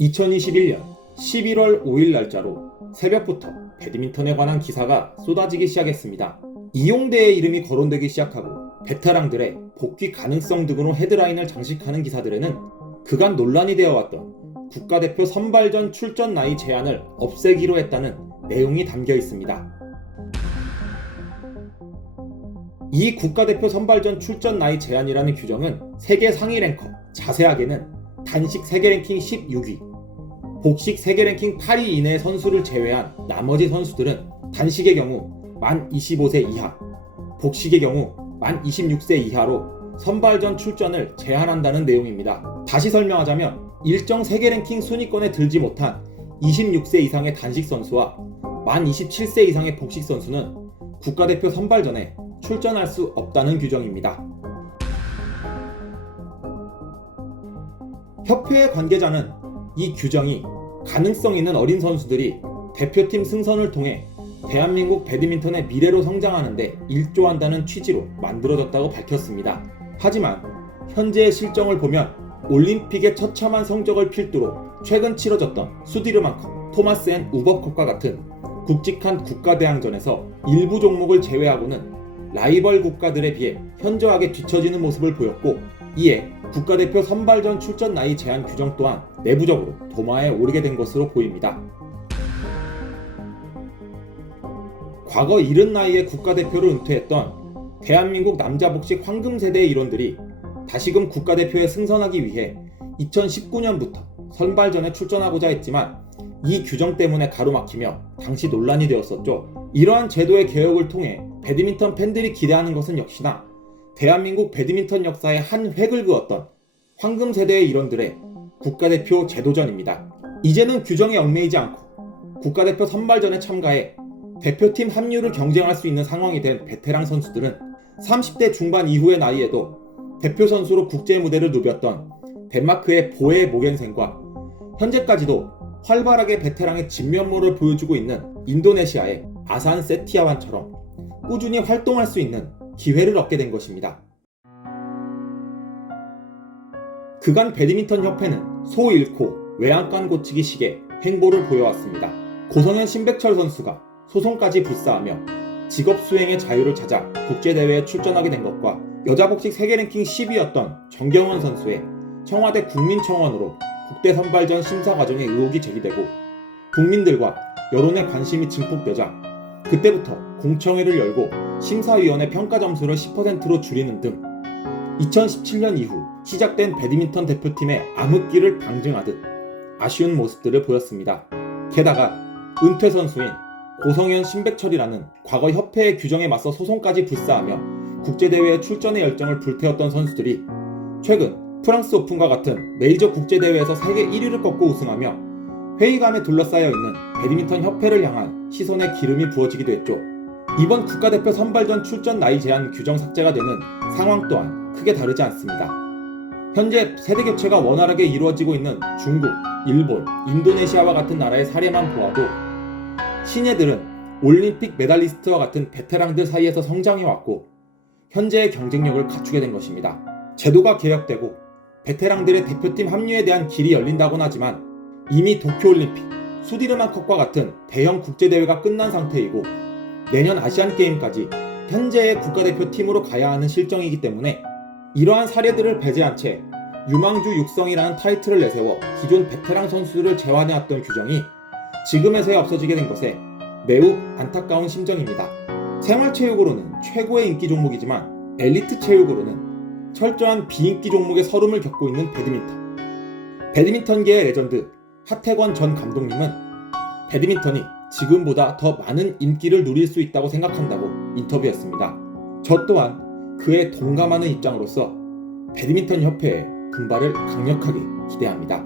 2021년 11월 5일 날짜로 새벽부터 배드민턴에 관한 기사가 쏟아지기 시작했습니다. 이용대의 이름이 거론되기 시작하고 베테랑들의 복귀 가능성 등으로 헤드라인을 장식하는 기사들에는 그간 논란이 되어왔던 국가대표 선발전 출전 나이 제한을 없애기로 했다는 내용이 담겨 있습니다. 이 국가대표 선발전 출전 나이 제한이라는 규정은 세계 상위 랭커, 자세하게는 단식 세계 랭킹 16위, 복식 세계 랭킹 8위 이내의 선수를 제외한 나머지 선수들은 단식의 경우 만 25세 이하, 복식의 경우 만 26세 이하로 선발전 출전을 제한한다는 내용입니다. 다시 설명하자면 일정 세계 랭킹 순위권에 들지 못한 26세 이상의 단식 선수와 만 27세 이상의 복식 선수는 국가대표 선발전에 출전할 수 없다는 규정입니다. 협회의 관계자는 이 규정이 가능성 있는 어린 선수들이 대표팀 승선을 통해 대한민국 배드민턴의 미래로 성장하는데 일조한다는 취지로 만들어졌다고 밝혔습니다. 하지만 현재의 실정을 보면 올림픽의 처참한 성적을 필두로 최근 치러졌던 수디르만컵, 토마스 앤 우버컵과 같은 굵직한 국가대항전에서 일부 종목을 제외하고는 라이벌 국가들에 비해 현저하게 뒤처지는 모습을 보였고, 이에 국가대표 선발전 출전 나이 제한 규정 또한 내부적으로 도마에 오르게 된 것으로 보입니다. 과거 이른 나이에 국가대표를 은퇴했던 대한민국 남자 복식 황금 세대의 일원들이 다시금 국가대표에 승선하기 위해 2019년부터 선발전에 출전하고자 했지만 이 규정 때문에 가로막히며 당시 논란이 되었었죠. 이러한 제도의 개혁을 통해 배드민턴 팬들이 기대하는 것은 역시나 대한민국 배드민턴 역사의 한 획을 그었던 황금 세대의 일원들의 국가대표 재도전입니다. 이제는 규정에 얽매이지 않고 국가대표 선발전에 참가해 대표팀 합류를 경쟁할 수 있는 상황이 된 베테랑 선수들은 30대 중반 이후의 나이에도 대표 선수로 국제 무대를 누볐던 덴마크의 보에 모겐센과 현재까지도 활발하게 베테랑의 진면모를 보여주고 있는 인도네시아의 아산 세티아완처럼 꾸준히 활동할 수 있는 기회를 얻게 된 것입니다. 그간 배드민턴 협회는 소 잃고 외양간 고치기 식의 행보를 보여왔습니다. 고성현 신백철 선수가 소송까지 불사하며 직업 수행의 자유를 찾아 국제대회에 출전하게 된 것과 여자 복식 세계 랭킹 10위였던 정경원 선수의 청와대 국민청원으로 국대 선발전 심사 과정에 의혹이 제기되고 국민들과 여론의 관심이 증폭되자 그때부터 공청회를 열고 심사위원회 평가 점수를 10%로 줄이는 등 2017년 이후 시작된 배드민턴 대표팀의 암흑기를 방증하듯 아쉬운 모습들을 보였습니다. 게다가 은퇴 선수인 고성현 신백철이라는 과거 협회의 규정에 맞서 소송까지 불사하며 국제대회에 출전의 열정을 불태웠던 선수들이 최근 프랑스 오픈과 같은 메이저 국제대회에서 세계 1위를 꺾고 우승하며 회의감에 둘러싸여 있는 배드민턴 협회를 향한 시선에 기름이 부어지기도 했죠. 이번 국가대표 선발전 출전 나이 제한 규정 삭제가 되는 상황 또한 크게 다르지 않습니다. 현재 세대교체가 원활하게 이루어지고 있는 중국, 일본, 인도네시아와 같은 나라의 사례만 보아도 신예들은 올림픽 메달리스트와 같은 베테랑들 사이에서 성장해왔고 현재의 경쟁력을 갖추게 된 것입니다. 제도가 개혁되고 베테랑들의 대표팀 합류에 대한 길이 열린다곤 하지만 이미 도쿄올림픽, 수디르만컵과 같은 대형 국제대회가 끝난 상태이고 내년 아시안게임까지 현재의 국가대표팀으로 가야 하는 실정이기 때문에 이러한 사례들을 배제한 채 유망주 육성이라는 타이틀을 내세워 기존 베테랑 선수들을 제환해왔던 규정이 지금에서야 없어지게 된 것에 매우 안타까운 심정입니다. 생활체육으로는 최고의 인기 종목이지만 엘리트 체육으로는 철저한 비인기 종목의 서름을 겪고 있는 배드민턴. 배드민턴계의 레전드 하태권 전 감독님은 배드민턴이 지금보다 더 많은 인기를 누릴 수 있다고 생각한다고 인터뷰했습니다. 저 또한 그에 동감하는 입장으로서 배드민턴 협회의 분발을 강력하게 기대합니다.